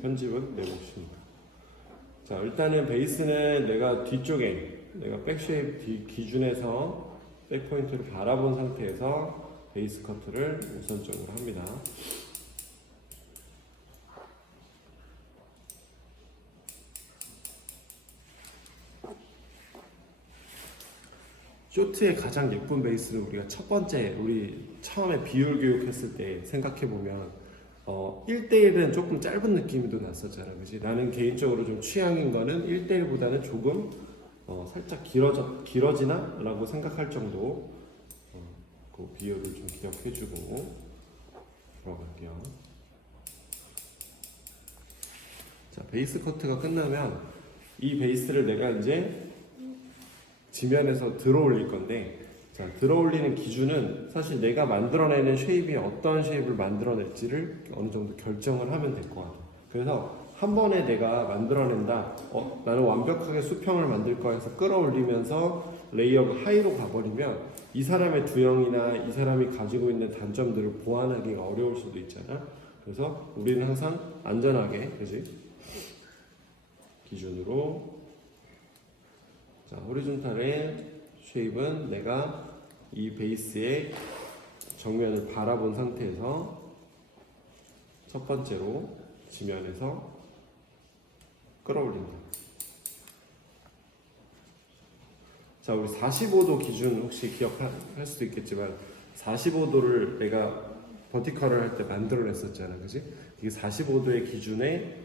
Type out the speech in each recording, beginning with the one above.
편집은 내 몫입니다. 자, 일단은 베이스는 내가 뒤쪽에 내가 백쉐입 기준에서 백포인트를 바라본 상태에서 베이스 커트를 우선적으로 합니다. 쇼트의 가장 예쁜 베이스는 우리가 첫 번째 우리 처음에 비율 교육했을 때 생각해보면 1대1은 조금 짧은 느낌도 났었잖아, 그지? 나는 개인적으로 좀 취향인 거는 1대1보다는 조금 살짝 길어지나? 라고 생각할 정도 그 비율을 좀 기억해주고 들어갈게요. 자, 베이스 커트가 끝나면 이 베이스를 내가 이제 지면에서 들어 올릴 건데, 자, 들어 올리는 기준은 사실 내가 만들어내는 쉐입이 어떤 쉐입을 만들어낼지를 어느 정도 결정을 하면 될 것 같아요. 그래서 한 번에 내가 만들어낸다, 나는 완벽하게 수평을 만들 거야 해서 끌어올리면서 레이어가 하이로 가버리면 이 사람의 두형이나 이 사람이 가지고 있는 단점들을 보완하기가 어려울 수도 있잖아. 그래서 우리는 항상 안전하게, 그지? 기준으로, 자, 호리존탈의 쉐입은 내가 이 베이스의 정면을 바라본 상태에서 첫 번째로 지면에서 끌어올린다. 자, 우리 45도 기준 혹시 기억할 수도 있겠지만 45도를 내가 버티컬을 할 때 만들어냈었잖아, 그지? 이게 45도의 기준에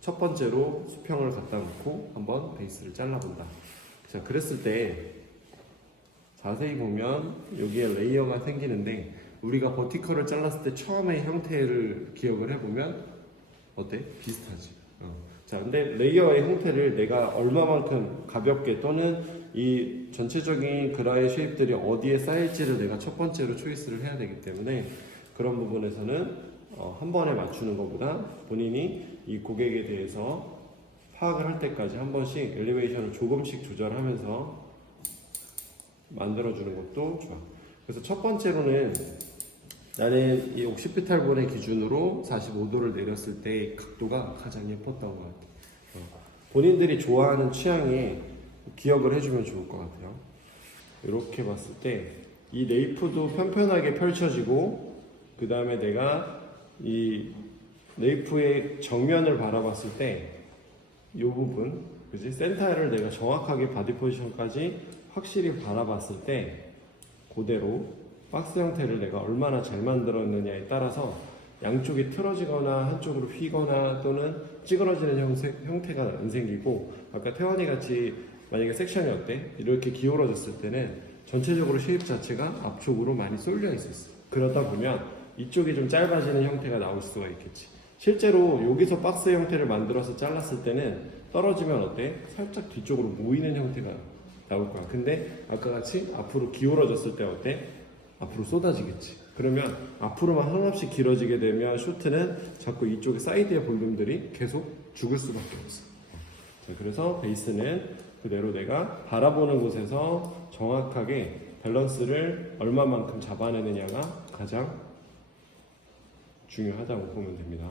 첫 번째로 수평을 갖다 놓고 한번 베이스를 잘라본다. 자, 그랬을 때 자세히 보면 여기에 레이어가 생기는데 우리가 버티컬을 잘랐을 때 처음의 형태를 기억을 해보면 어때? 비슷하지? 자, 근데 레이어의 형태를 내가 얼마만큼 가볍게 또는 이 전체적인 그라의 쉐입들이 어디에 쌓일지를 내가 첫 번째로 초이스를 해야 되기 때문에 그런 부분에서는 한 번에 맞추는 것보다 본인이 이 고객에 대해서 파악을 할 때까지 한 번씩 엘리베이션을 조금씩 조절하면서 만들어주는 것도 좋아. 그래서 첫 번째로는 나는 이 옥시피탈본의 기준으로 45도를 내렸을 때 각도가 가장 예뻤던 것 같아. 본인들이 좋아하는 취향에 기억을 해주면 좋을 것 같아요. 이렇게 봤을 때 이 네이프도 편편하게 펼쳐지고 그 다음에 내가 이 네이프의 정면을 바라봤을 때 이 부분, 그지? 센터를 내가 정확하게 바디 포지션까지 확실히 바라봤을 때 그대로 박스 형태를 내가 얼마나 잘 만들었느냐에 따라서 양쪽이 틀어지거나 한쪽으로 휘거나 또는 찌그러지는 형태가 안 생기고, 아까 태환이 같이 만약에 섹션이 어때? 이렇게 기울어졌을 때는 전체적으로 쉐입 자체가 앞쪽으로 많이 쏠려 있었어. 그러다 보면 이쪽이 좀 짧아지는 형태가 나올 수가 있겠지. 실제로 여기서 박스 형태를 만들어서 잘랐을 때는 떨어지면 어때? 살짝 뒤쪽으로 모이는 형태가 나올 거야. 근데 아까 같이 앞으로 기울어졌을 때 어때? 앞으로 쏟아지겠지. 그러면 앞으로만 한없이 길어지게 되면 슈트는 자꾸 이쪽에 사이드의 볼륨들이 계속 죽을 수밖에 없어. 자, 그래서 베이스는 그대로 내가 바라보는 곳에서 정확하게 밸런스를 얼마만큼 잡아내느냐가 가장 중요하다고 보면 됩니다.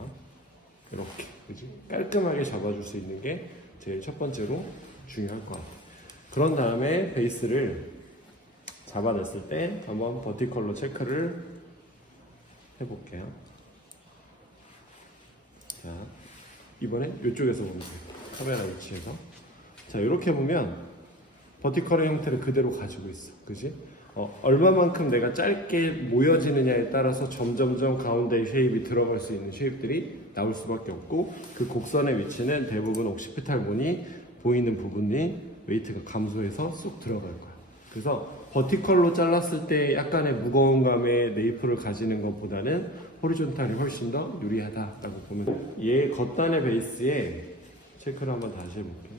이렇게, 그지? 깔끔하게 잡아줄 수 있는 게 제일 첫 번째로 중요할 것 같아요. 그런 다음에 베이스를 잡아냈을 때 한번 버티컬로 체크를 해볼게요. 자, 이번에 이쪽에서 보면 돼요. 카메라 위치에서. 자, 이렇게 보면 버티컬의 형태를 그대로 가지고 있어. 그지? 얼마만큼 내가 짧게 모여지느냐에 따라서 점점점 가운데 쉐입이 들어갈 수 있는 쉐입들이 나올 수밖에 없고, 그 곡선의 위치는 대부분 옥시피탈본이 보이는 부분이 웨이트가 감소해서 쏙 들어갈 거야. 그래서 버티컬로 잘랐을 때 약간의 무거운 감의 네이프를 가지는 것보다는 호리존탈이 훨씬 더 유리하다라고 보면 돼요. 얘 겉단의 베이스에 체크를 한번 다시 해볼게요.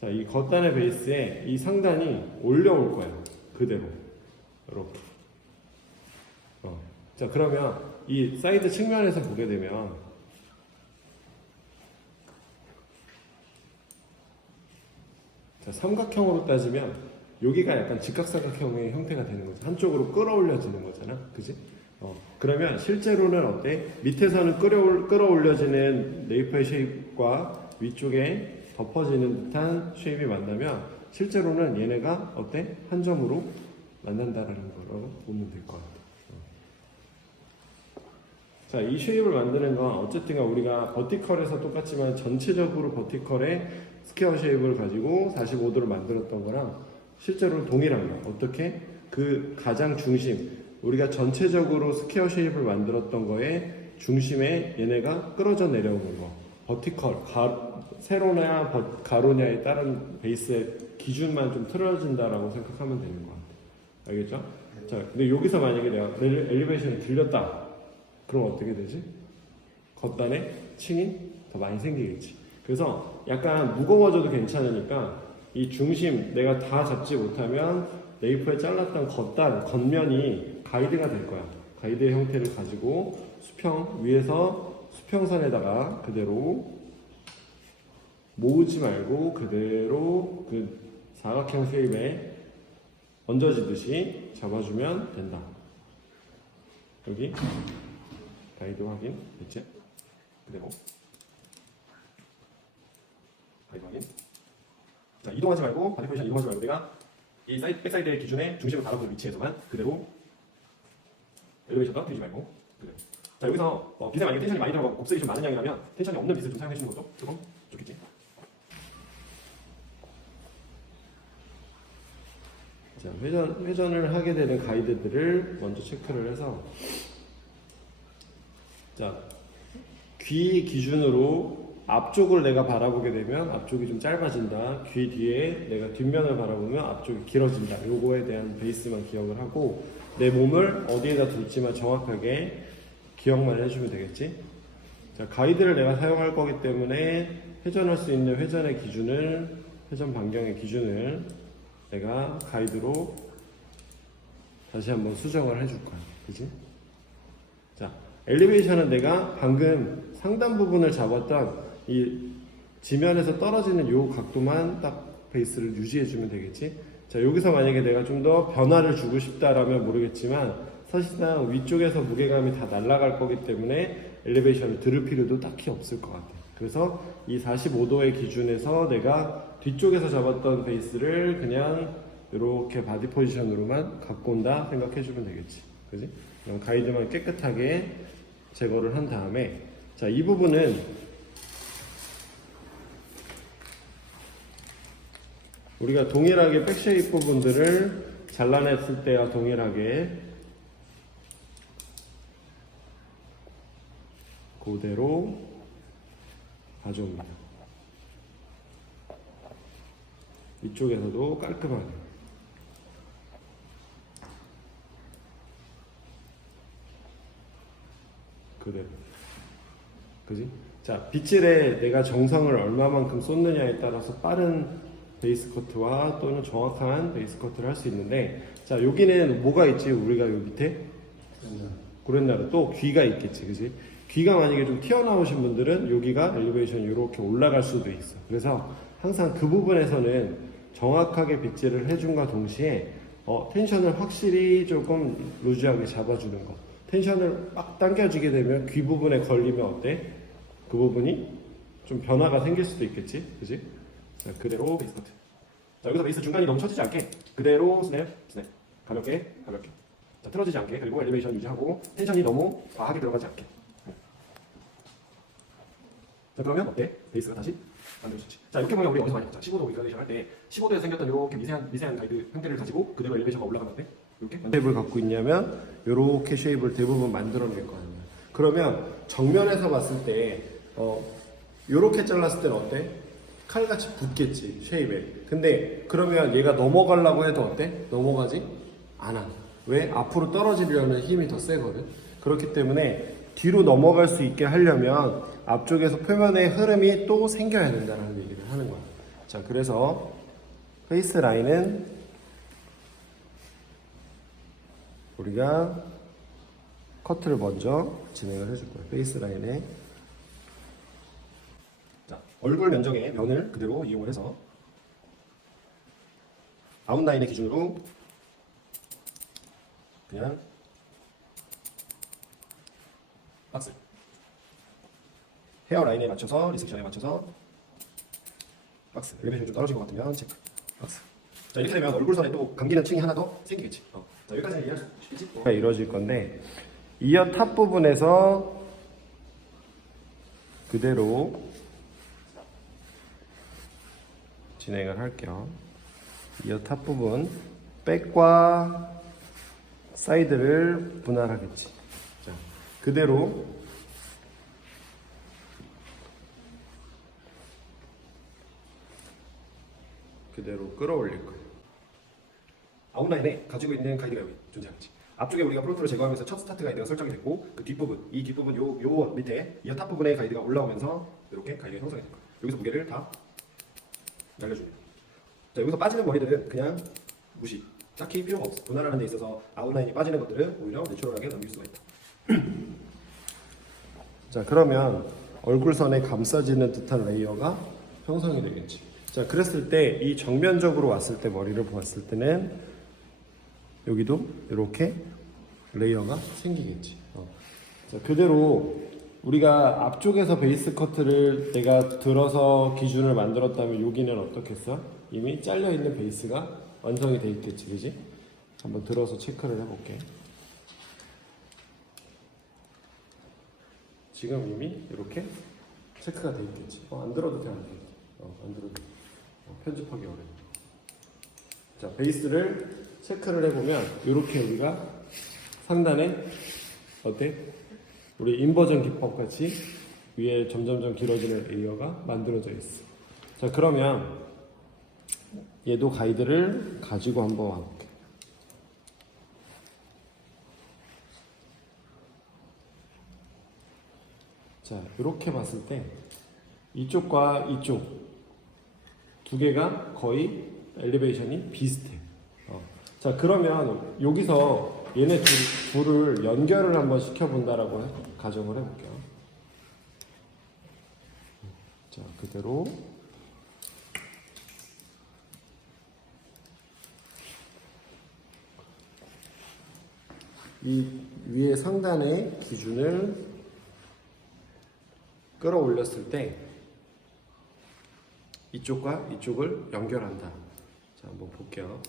자, 이 겉단의 베이스에 이 상단이 올려올 거예요. 그대로. 이렇게. 자, 그러면 이 사이드 측면에서 보게 되면 자, 삼각형으로 따지면 여기가 약간 직각삼각형의 형태가 되는 거죠. 한쪽으로 끌어올려지는 거잖아. 그지? 그러면 실제로는 어때? 밑에서는 끌어올려지는 네이프의 쉐입과 위쪽에 덮어지는 듯한 쉐입이 만나면 실제로는 얘네가 어때? 한 점으로 만난다라는 거로 보면 될 것 같아. 자, 이 쉐입을 만드는 건 어쨌든 우리가 버티컬에서 똑같지만 전체적으로 버티컬의 스퀘어 쉐입을 가지고 45도를 만들었던 거랑 실제로는 동일한 거. 어떻게? 그 가장 중심, 우리가 전체적으로 스퀘어 쉐입을 만들었던 거에 중심에 얘네가 끌어져 내려오는 거. 버티컬, 세로냐 가로냐에 따른 베이스의 기준만 좀 틀어진다라고 생각하면 되는 것 같아. 알겠죠? 자, 근데 여기서 만약에 내가 엘리베이션이 들렸다. 그럼 어떻게 되지? 겉단에 층이 더 많이 생기겠지. 그래서 약간 무거워져도 괜찮으니까 이 중심 내가 다 잡지 못하면 네이프에 잘랐던 겉면이 가이드가 될 거야. 가이드의 형태를 가지고 위에서 수평선에다가 그대로 모으지 말고 그대로 그 사각형 쉐입에 얹어지듯이 잡아주면 된다. 여기 가이드 확인 됐지? 그대로 가이드 확인. 자, 이동하지 말고 바디 포지션 이동하지 말고 내가 이 백사이드의 기준에 중심을 바라보는 위치에서만 그대로 엘리베이션도 들이지 말고 그대로. 자, 여기서 빗에 만약에 텐션이 많이 들어가고 곱슬이 좀 많은 양이라면 텐션이 없는 빗을 좀 사용해 주는 것도 조금 좋겠지. 자, 회전을 하게 되는 가이드들을 먼저 체크를 해서, 자, 귀 기준으로 앞쪽을 내가 바라보게 되면 앞쪽이 좀 짧아진다. 귀 뒤에 내가 뒷면을 바라보면 앞쪽이 길어진다. 요거에 대한 베이스만 기억을 하고 내 몸을 어디에다 둘지만 정확하게 기억만 해주면 되겠지. 자, 가이드를 내가 사용할 거기 때문에 회전할 수 있는 회전의 기준을, 회전 반경의 기준을 내가 가이드로 다시 한번 수정을 해줄 거야. 그지? 자, 엘리베이션은 내가 방금 상단 부분을 잡았던 이 지면에서 떨어지는 요 각도만 딱 베이스를 유지해주면 되겠지? 자, 여기서 만약에 내가 좀 더 변화를 주고 싶다라면 모르겠지만 사실상 위쪽에서 무게감이 다 날아갈 거기 때문에 엘리베이션을 들을 필요도 딱히 없을 것 같아. 그래서 이 45도의 기준에서 내가 뒤쪽에서 잡았던 베이스를 그냥 이렇게 바디 포지션으로만 갖고 온다 생각해주면 되겠지. 그지? 그럼 가이드만 깨끗하게 제거를 한 다음에, 자, 이 부분은 우리가 동일하게 백쉐입 부분들을 잘라냈을 때와 동일하게 그대로 가져옵니다. 이쪽에서도 깔끔하게. 그대로. 그지? 자, 빗질에 내가 정성을 얼마만큼 쏟느냐에 따라서 빠른 베이스 커트와 또는 정확한 베이스 커트를 할 수 있는데, 자, 여기는 뭐가 있지? 우리가 여기 밑에? 고렛나루. 또 귀가 있겠지. 그지? 귀가 만약에 좀 튀어나오신 분들은 여기가 엘리베이션이 이렇게 올라갈 수도 있어. 그래서 항상 그 부분에서는 정확하게 빗질을 해준과 동시에 텐션을 확실히 조금 루즈하게 잡아주는 거. 텐션을 막 당겨주게 되면 귀 부분에 걸리면 어때? 그 부분이 좀 변화가 생길 수도 있겠지. 그지? 자, 그대로 베이스 커트. 자, 여기서 베이스 중간이 너무 처지지 않게 그대로 스냅 가볍게 자, 틀어지지 않게, 그리고 엘리베이션 유지하고 텐션이 너무 과하게 들어가지 않게. 자, 그러면 어때? 베이스가 다시 만들어지지. 자, 이렇게 보면 우리 어디서 많이 봤자 15도 이그레이션 할 때 15도에 생겼던 이렇게 미세한 가이드 형태를 가지고 그대로 엘리베이션가 올라가면 어때? 이렇게 쉐입을 갖고 있냐면 이렇게 쉐입을 대부분 만들어낼 거 아니야. 그러면 정면에서 봤을 때 이렇게 잘랐을 때는 어때? 칼같이 붙겠지, 쉐입에. 근데 그러면 얘가 넘어가려고 해도 어때? 넘어가지 않아. 왜? 앞으로 떨어지려는 힘이 더 세거든. 그렇기 때문에 뒤로 넘어갈 수 있게 하려면 앞쪽에서 표면의 흐름이 또 생겨야 된다는 얘기를 하는 거야. 자, 그래서 페이스 라인은 우리가 커트를 먼저 진행을 해줄 거야. 페이스 라인에. 자, 얼굴 면적의 면을 그대로 이용을 해서 아웃라인의 기준으로 그냥 박스. 헤어라인에 맞춰서 리섹션에 맞춰서 박스. 엘리베이션 좀 떨어진 것 같으면 체크. 박스. 자 이렇게 되면 얼굴선에 또 감기는 층이 하나 더 생기겠지. 자 여기까지는 이해할 수 있겠지? 이루어질 건데 이어 탑 부분에서 그대로 진행을 할게요. 이어 탑 부분 백과 사이드를 분할하겠지. 자, 그대로 끌어올릴 거예요. 아웃라인에 가지고 있는 가이드가 여기 존재하겠지. 앞쪽에 우리가 프론트를 제거하면서 첫 스타트 가이드가 설정이 됐고 그 뒷부분, 이 뒷부분 요 밑에 이어 탑 부분에 가이드가 올라오면서 이렇게 가이드가 형성이 될 거예요. 여기서 무게를 다 날려줍니다. 자 여기서 빠지는 머리들은 그냥 무시. 딱히 필요가 없어. 분할하는 데 있어서 아웃라인이 빠지는 것들은 오히려 내추럴하게 넘길 수가 있다. 자, 그러면 얼굴선에 감싸지는 듯한 레이어가 형성이 되겠지. 자, 그랬을 때 이 정면적으로 왔을 때 머리를 보았을 때는 여기도 이렇게 레이어가 생기겠지. 자, 그대로 우리가 앞쪽에서 베이스 커트를 내가 들어서 기준을 만들었다면 여기는 어떻겠어? 이미 잘려 있는 베이스가 완성이 돼 있겠지, 그지? 한번 들어서 체크를 해볼게. 지금 이미 이렇게 체크가 돼 있겠지. 안 들어도 돼, 안 돼. 안 들어도 돼. 편집하기 어려워. 자, 베이스를 체크를 해보면 이렇게 우리가 상단에 어때? 우리 인버전 기법 같이 위에 점점점 길어지는 레이어가 만들어져 있어. 자, 그러면 얘도 가이드를 가지고 한번 와볼게. 자, 이렇게 봤을 때 이쪽과 이쪽 두 개가 거의 엘리베이션이 비슷해. 자, 그러면 여기서 얘네 둘을 연결을 한번 시켜본다라고 가정을 해볼게요. 자, 그대로 이 위에 상단의 기준을 끌어올렸을 때 이쪽과 이쪽을 연결한다. 자, 한번 볼게요.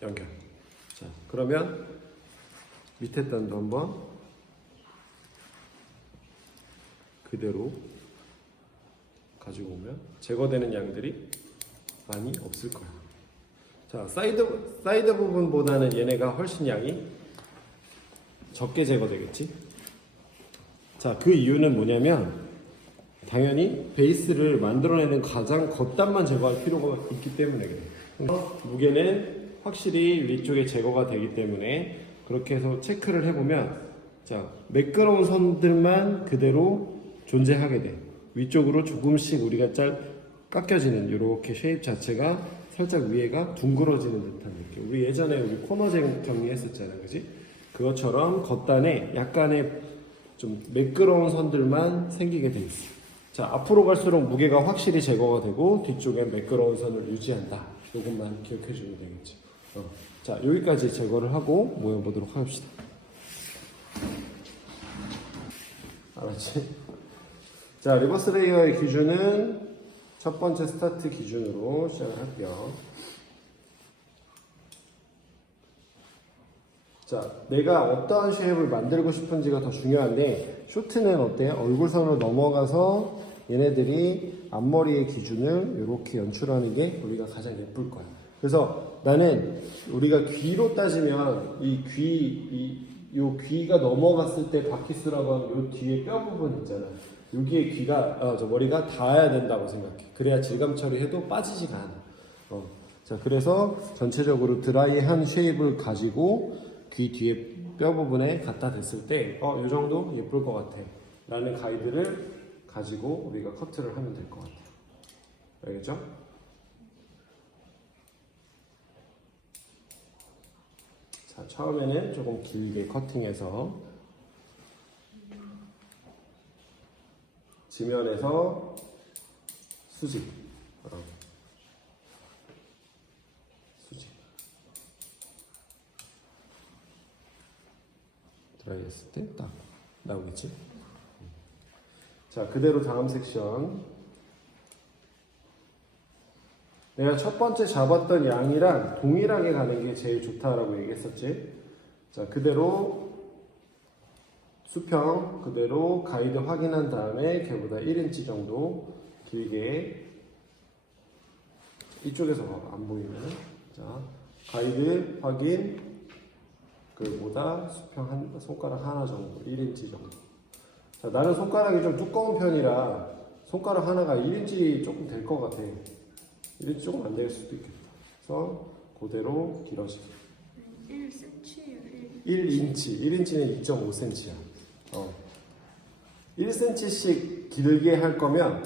연결. 자, 그러면 밑에 단도 한번 그대로 가지고 오면 제거되는 양들이 많이 없을 거야. 자, 사이드 부분보다는 얘네가 훨씬 양이 적게 제거되겠지. 자, 그 이유는 뭐냐면 당연히 베이스를 만들어내는 가장 겉단만 제거할 필요가 있기 때문에 그래. 무게는 확실히 위쪽에 제거가 되기 때문에 그렇게 해서 체크를 해보면 자, 매끄러운 선들만 그대로 존재하게 돼. 위쪽으로 조금씩 우리가 깎여지는 이렇게 쉐입 자체가 살짝 위에가 둥그러지는 듯한 느낌. 우리 예전에 우리 코너 정리했었잖아, 그지? 그것처럼 겉단에 약간의 좀 매끄러운 선들만 생기게 돼 있어. 자, 앞으로 갈수록 무게가 확실히 제거가 되고 뒤쪽에 매끄러운 선을 유지한다. 이것만 기억해 주면 되겠지. 자, 여기까지 제거를 하고 모여보도록 합시다. 알았지? 자, 리버스 레이어의 기준은 첫 번째 스타트 기준으로 시작을 할게요. 자, 내가 어떠한 쉐입을 만들고 싶은지가 더 중요한데 쇼트는 어때? 얼굴선으로 넘어가서 얘네들이 앞머리의 기준을 이렇게 연출하는 게 우리가 가장 예쁠 거야. 그래서 나는 우리가 귀로 따지면 요 귀가 넘어갔을 때 바퀴스라고 하는 요 뒤에 뼈 부분 있잖아. 여기에 저 머리가 닿아야 된다고 생각해. 그래야 질감 처리해도 빠지지가 않아. 자, 그래서 전체적으로 드라이한 쉐입을 가지고 귀 뒤에 뼈 부분에 갖다 댔을 때, 이 정도 예쁠 것 같아. 라는 가이드를 가지고 우리가 커트를 하면 될 것 같아. 알겠죠? 자, 처음에는 조금 길게 커팅해서 지면에서 수직. 드라이 했을 때 딱 나오겠지. 자, 그대로 다음 섹션. 내가 첫 번째 잡았던 양이랑 동일하게 가는 게 제일 좋다라고 얘기했었지. 자, 그대로 수평 그대로 가이드 확인한 다음에 걔보다 1인치 정도 길게 이쪽에서 봐봐. 안 보이면 자, 가이드 확인 그보다 수평 한 손가락 하나 정도 1인치 정도. 자, 나는 손가락이 좀 두꺼운 편이라 손가락 하나가 1인치 조금 될 것 같아. 1인치 조금 안 될 수도 있겠다. 그래서 그대로 길어지게 1cm예요. 1인치 1인치는 2.5cm야. 1cm씩 길게 할 거면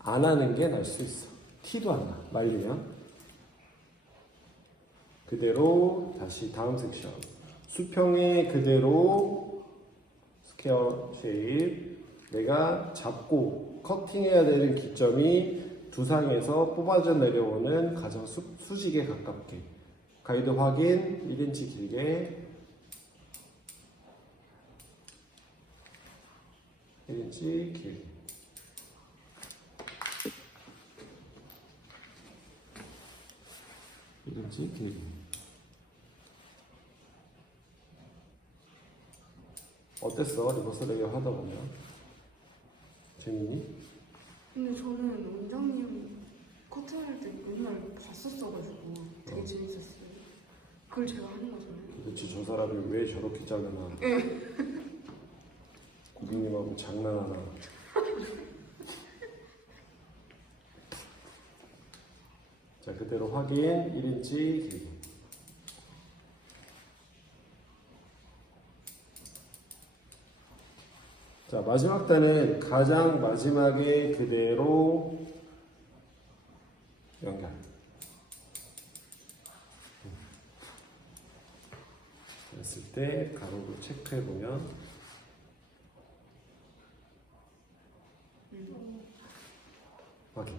안 하는 게 나을 수 있어. 티도 안 나. 말리면 그대로 다시 다음 섹션 수평에 그대로 스퀘어 쉐입 내가 잡고 커팅해야 되는 기점이 두상에서 뽑아져 내려오는 가장 수직에 가깝게 가이드 확인 1인치 길게 1인치 길게 길게 어땠어? 리버스 레이어 하다 보면 재밌니? 근데 저는 원장님 커팅할 때 맨날 봤었어가지고 되게 재밌었어요. 그걸 제가 하는 거잖아요. 도대체 저 사람이 왜 저렇게 자르나? 고객님하고 장난하나? 자, 그대로 확인 1인치 길이. 자, 마지막 단은 가장 마지막에 그대로 연결. 했을 때 가로로 체크해 보면 확인.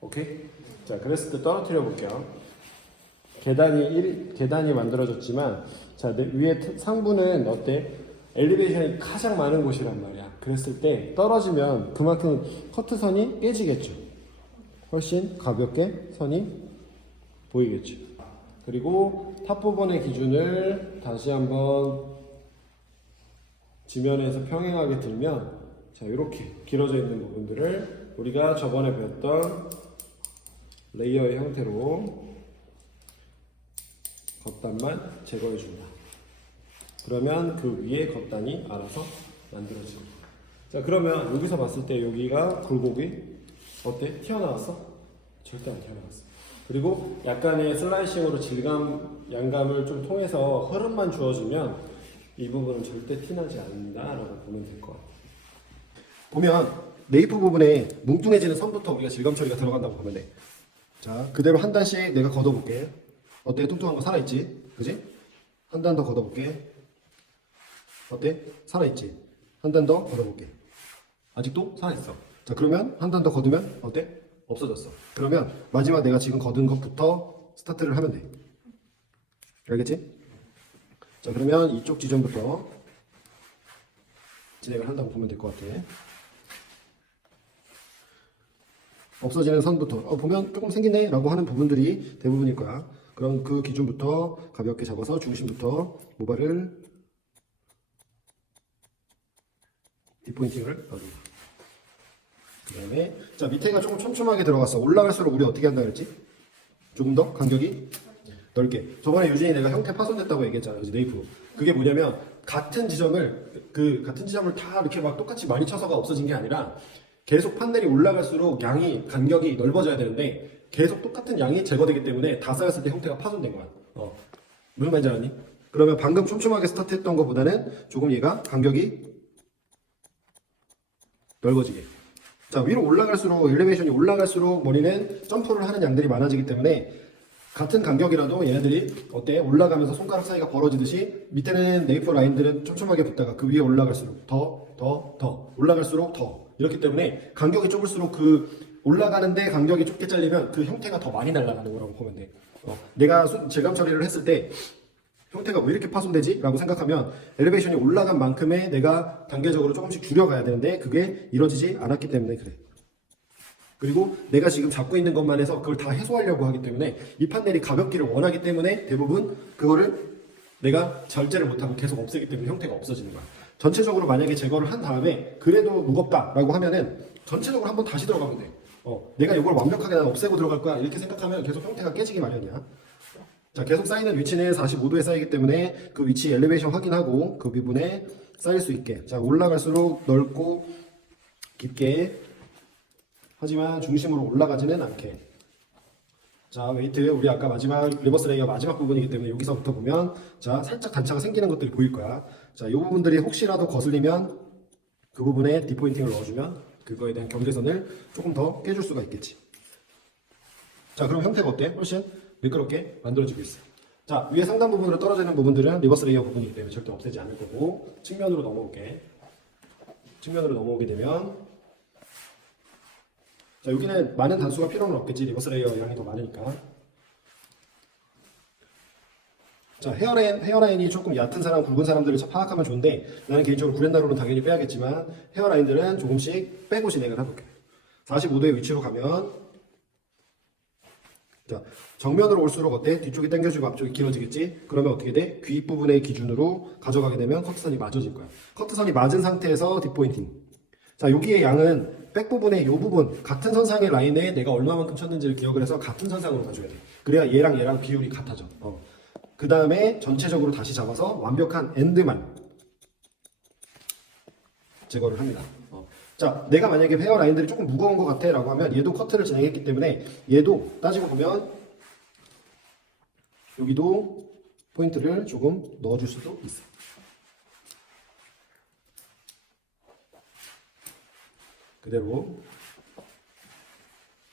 오케이? 자, 그랬을 때 떨어뜨려 볼게요. 계단이 만들어졌지만 자, 내 위에 상부는 어때? 엘리베이션이 가장 많은 곳이란 말이야. 그랬을 때 떨어지면 그만큼 커트선이 깨지겠죠. 훨씬 가볍게 선이 보이겠죠. 그리고 탑 부분의 기준을 다시 한번 지면에서 평행하게 들면 자, 이렇게 길어져 있는 부분들을 우리가 저번에 배웠던 레이어의 형태로 겉단만 제거해 준다. 그러면 그 위에 겉단이 알아서 만들어집니다. 자, 그러면 여기서 봤을 때 여기가 굴곡이 어때? 튀어나왔어? 절대 안 튀어나왔어. 그리고 약간의 슬라이싱으로 질감, 양감을 좀 통해서 흐름만 주어주면 이 부분은 절대 티나지 않는다라고 보면 될 것 같아요. 보면 네이프 부분에 뭉뚱해지는 선부터 우리가 질감 처리가 들어간다고 보면 돼. 자, 그대로 한 단씩 내가 걷어볼게. 어때? 뚱뚱한 거 살아있지? 그지? 한 단 더 걷어볼게. 어때? 살아있지? 한 단 더 걷어볼게. 아직도 살아있어. 자, 그러면 한 단 더 걷으면 어때? 없어졌어. 그러면 마지막 내가 지금 걷은 것부터 스타트를 하면 돼. 알겠지? 자, 그러면 이쪽 지점부터 진행을 한다고 보면 될 것 같아. 없어지는 선부터 보면 조금 생기네 라고 하는 부분들이 대부분일 거야. 그럼 그 기준부터 가볍게 잡아서 중심부터 모발을 뒷포인팅을 넣어줍니다. 그 다음에 자, 밑에가 조금 촘촘하게 들어갔어. 올라갈수록 우리 어떻게 한다 그랬지? 조금 더 간격이 넓게. 저번에 유진이 내가 형태 파손됐다고 얘기했잖아. 그지? 네이프. 그게 뭐냐면 같은 지점을 다 이렇게 막 똑같이 많이 쳐서가 없어진 게 아니라 계속 판넬이 올라갈수록 양이 간격이 넓어져야 되는데 계속 똑같은 양이 제거되기 때문에 다 쌓였을 때 형태가 파손된 거야. 무슨 말인지 알았니? 그러면 방금 촘촘하게 스타트했던 것보다는 조금 얘가 간격이 넓어지게. 자, 위로 올라갈수록 엘리베이션이 올라갈수록 머리는 점프를 하는 양들이 많아지기 때문에 같은 간격이라도 얘네들이 어때? 올라가면서 손가락 사이가 벌어지듯이 밑에는 네이프 라인들은 촘촘하게 붙다가 그 위에 올라갈수록 더 올라갈수록 더 이렇기 때문에 간격이 좁을수록 그 올라가는데 간격이 좁게 잘리면 그 형태가 더 많이 날아가는 거라고 보면 돼. 내가 질감 처리를 했을 때 형태가 왜 이렇게 파손되지? 라고 생각하면 엘리베이션이 올라간 만큼의 내가 단계적으로 조금씩 줄여가야 되는데 그게 이루어지지 않았기 때문에 그래. 그리고 내가 지금 잡고 있는 것만 해서 그걸 다 해소하려고 하기 때문에 이 판넬이 가볍기를 원하기 때문에 대부분 그거를 내가 절제를 못하고 계속 없애기 때문에 형태가 없어지는 거야. 전체적으로 만약에 제거를 한 다음에 그래도 무겁다라고 하면은 전체적으로 한번 다시 들어가면 돼. 내가 이걸 완벽하게 난 없애고 들어갈 거야 이렇게 생각하면 계속 형태가 깨지기 마련이야. 자, 계속 쌓이는 위치는 45도에 쌓이기 때문에 그 위치 엘리베이션 확인하고 그 부분에 쌓일 수 있게. 자, 올라갈수록 넓고 깊게 하지만 중심으로 올라가지는 않게. 자, 웨이트 우리 아까 마지막 리버스 레이어 마지막 부분이기 때문에 여기서부터 보면 자, 살짝 단차가 생기는 것들이 보일 거야. 자, 이 부분들이 혹시라도 거슬리면 그 부분에 디포인팅을 넣어주면 그거에 대한 경계선을 조금 더 깨줄 수가 있겠지. 자, 그럼 형태가 어때? 훨씬 매끄럽게 만들어지고 있어. 자, 위에 상단 부분으로 떨어져 있는 부분들은 리버스 레이어 부분이기 때문에 절대 없애지 않을 거고 측면으로 넘어올게. 측면으로 넘어오게 되면 자, 여기는 많은 단수가 필요는 없겠지. 리버스 레이어 양이 더 많으니까. 자, 헤어라인이 조금 얕은 사람, 굵은 사람들을 파악하면 좋은데 나는 개인적으로 구렌다로는 당연히 빼야겠지만 헤어라인들은 조금씩 빼고 진행을 해볼게. 45도의 위치로 가면 자, 정면으로 올수록 어때? 뒤쪽이 당겨지고 앞쪽이 길어지겠지? 그러면 어떻게 돼? 귀 부분의 기준으로 가져가게 되면 커트선이 맞아질 거야. 커트선이 맞은 상태에서 뒷포인팅. 자, 여기의 양은 백 부분의 이 부분 같은 선상의 라인에 내가 얼마만큼 쳤는지를 기억을 해서 같은 선상으로 가줘야 돼. 그래야 얘랑 비율이 같아져. 그 다음에 전체적으로 다시 잡아서 완벽한 엔드만 제거를 합니다. 자, 내가 만약에 헤어 라인들이 조금 무거운 것 같아 라고 하면 얘도 커트를 진행했기 때문에 얘도 따지고 보면 여기도 포인트를 조금 넣어줄 수도 있어. 그대로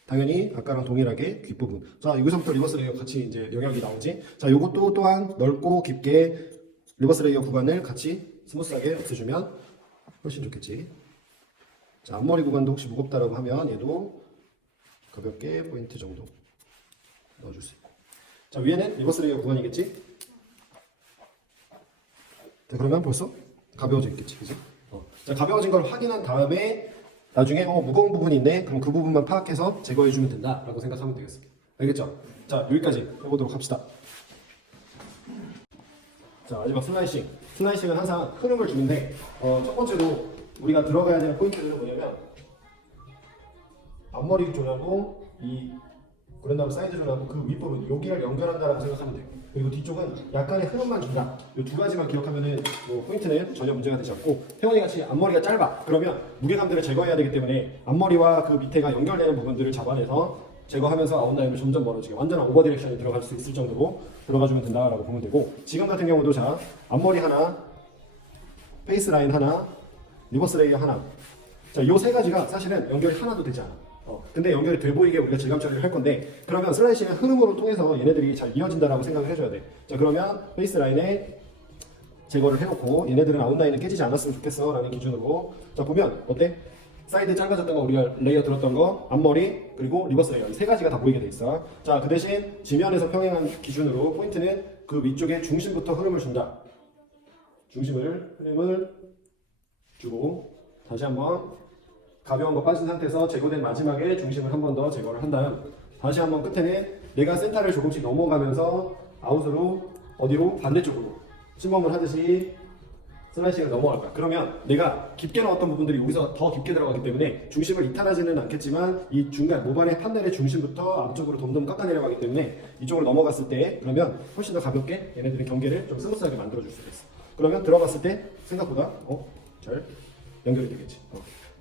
당연히 아까랑 동일하게 뒷부분. 자, 여기서부터 리버스 레이어 같이 이제 영역이 나오지. 자, 요것도 또한 넓고 깊게 리버스 레이어 구간을 같이 스무스하게 없애주면 훨씬 좋겠지. 자, 앞머리 구간도 혹시 무겁다라고 하면 얘도 가볍게 포인트 정도 넣어줄 수 있고. 자, 위에는 리버스 레이어 구간이겠지. 자, 그러면 벌써 가벼워져 있겠지, 그죠? 자, 가벼워진 걸 확인한 다음에 나중에 무거운 부분이 있네. 그럼 그 부분만 파악해서 제거해주면 된다라고 생각하면 되겠습니다. 알겠죠? 자, 여기까지 해보도록 합시다. 자, 마지막 슬라이싱. 슬라이싱은 항상 흐름을 주는데 첫 번째로 우리가 들어가야 되는 포인트는 뭐냐면 앞머리 조냐고 이 그랜다로 사이드 조냐고 그 윗부분 여기를 연결한다라고 생각하면 돼요. 그리고 뒤쪽은 약간의 흐름만 준다. 이 두 가지만 기억하면은 포인트는 전혀 문제가 되지 않고 태원이 같이 앞머리가 짧아. 그러면 무게감들을 제거해야 되기 때문에 앞머리와 그 밑에가 연결되는 부분들을 잡아내서 제거하면서 아웃라인을 점점 멀어지게 완전한 오버 디렉션이 들어갈 수 있을 정도로 들어가주면 된다라고 보면 되고 지금 같은 경우도 자 앞머리 하나, 페이스 라인 하나, 리버스 레이어 하나. 자, 요 세 가지가 사실은 연결이 하나도 되지 않아. 근데 연결이 돼 보이게 우리가 질감 처리를 할 건데 그러면 슬라이싱의 흐름으로 통해서 얘네들이 잘 이어진다라고 생각을 해줘야 돼. 자, 그러면 페이스 라인에 제거를 해놓고 얘네들은 아웃라인은 깨지지 않았으면 좋겠어 라는 기준으로 자 보면 어때? 사이드 짧아졌던 거 우리가 레이어 들었던 거 앞머리 그리고 리버스 레이어 이 세 가지가 다 보이게 돼 있어. 자, 그 대신 지면에서 평행한 기준으로 포인트는 그 위쪽에 중심부터 흐름을 준다. 흐름을 주고 다시 한번 가벼운 거 빠진 상태에서 제거된 마지막에 중심을 한 번 더 제거를 한 다음 다시 한번 끝에는 내가 센터를 조금씩 넘어가면서 아웃으로 어디로? 반대쪽으로 침범을 하듯이 슬라이싱을 넘어갈 거야. 그러면 내가 깊게 넣었던 부분들이 여기서 더 깊게 들어가기 때문에 중심을 이탈하지는 않겠지만 이 중간 모반의 판넬의 중심부터 앞쪽으로 덤덤 깎아 내려가기 때문에 이쪽으로 넘어갔을 때 그러면 훨씬 더 가볍게 얘네들의 경계를 좀 스무스하게 만들어줄 수가 있어. 그러면 들어갔을 때 생각보다 잘 연결이 되겠지.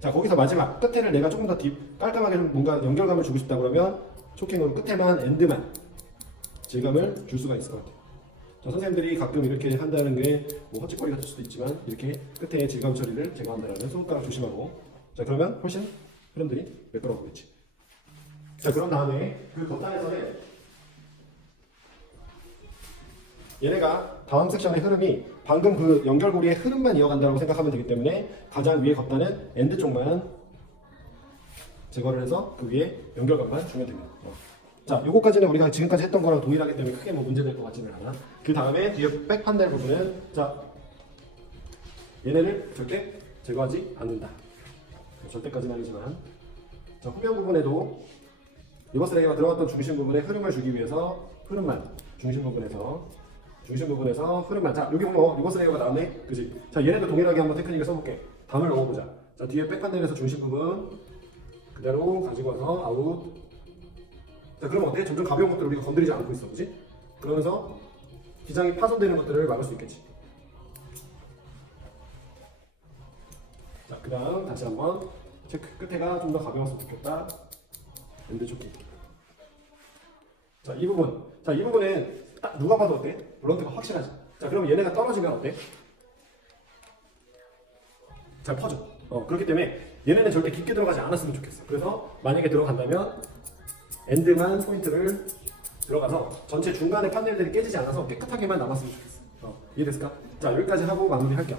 자, 거기서 마지막 끝에를 내가 조금 더 깔끔하게 좀 뭔가 연결감을 주고 싶다 그러면 초킹으로 끝에만 엔드만 질감을 줄 수가 있을 것 같아요. 자, 선생님들이 가끔 이렇게 한다는 게 뭐 헛짓거리 같을 수도 있지만 이렇게 끝에 질감 처리를 제거한다는 손가락 조심하고 자, 그러면 훨씬 흐름들이 매끄러워 보겠지. 자, 그런 다음에 그 겉단에서는 얘네가 다음 섹션의 흐름이 방금 그 연결고리의 흐름만 이어간다고 생각하면 되기 때문에 가장 위에 겉단은 엔드 쪽만 제거를 해서 그 위에 연결감만 주면 됩니다. 자, 요거까지는 우리가 지금까지 했던 거랑 동일하기 때문에 크게 뭐 문제될 것 같지는 않아. 그 다음에 뒤에 백 판넬 부분은 자, 얘네를 절대 제거하지 않는다. 절대까지는 아니지만, 자, 후면 부분에도 리버스 레이어가 들어갔던 중심 부분에 흐름을 주기 위해서 흐름만 중심 부분에서 흐름만. 자, 여기 보면 리버스 레이어가 나왔네, 그지? 자, 얘네도 동일하게 한번 테크닉을 써볼게. 담을 넣어보자. 자, 뒤에 백 판넬에서 중심 부분 그대로 가지고 와서 아웃. 자, 그러면 어때? 점점 가벼운 것들을 우리가 건드리지 않고 있어, 그지? 그러면서 기장이 파손되는 것들을 막을 수 있겠지. 자, 그 다음 다시 한번 체크. 끝에가 좀 더 가벼웠으면 좋겠다. 밴드 조끼. 자, 이 부분. 자, 이 부분은 딱 누가 봐도 어때? 블런트가 확실하지. 자, 그러면 얘네가 떨어지면 어때? 잘 퍼져. 그렇기 때문에 얘네는 절대 깊게 들어가지 않았으면 좋겠어. 그래서 만약에 들어간다면 엔드만 포인트를 들어가서 전체 중간에 판넬들이 깨지지 않아서 깨끗하게만 남았으면 좋겠어. 이해됐을까? 자, 여기까지 하고 마무리할게요.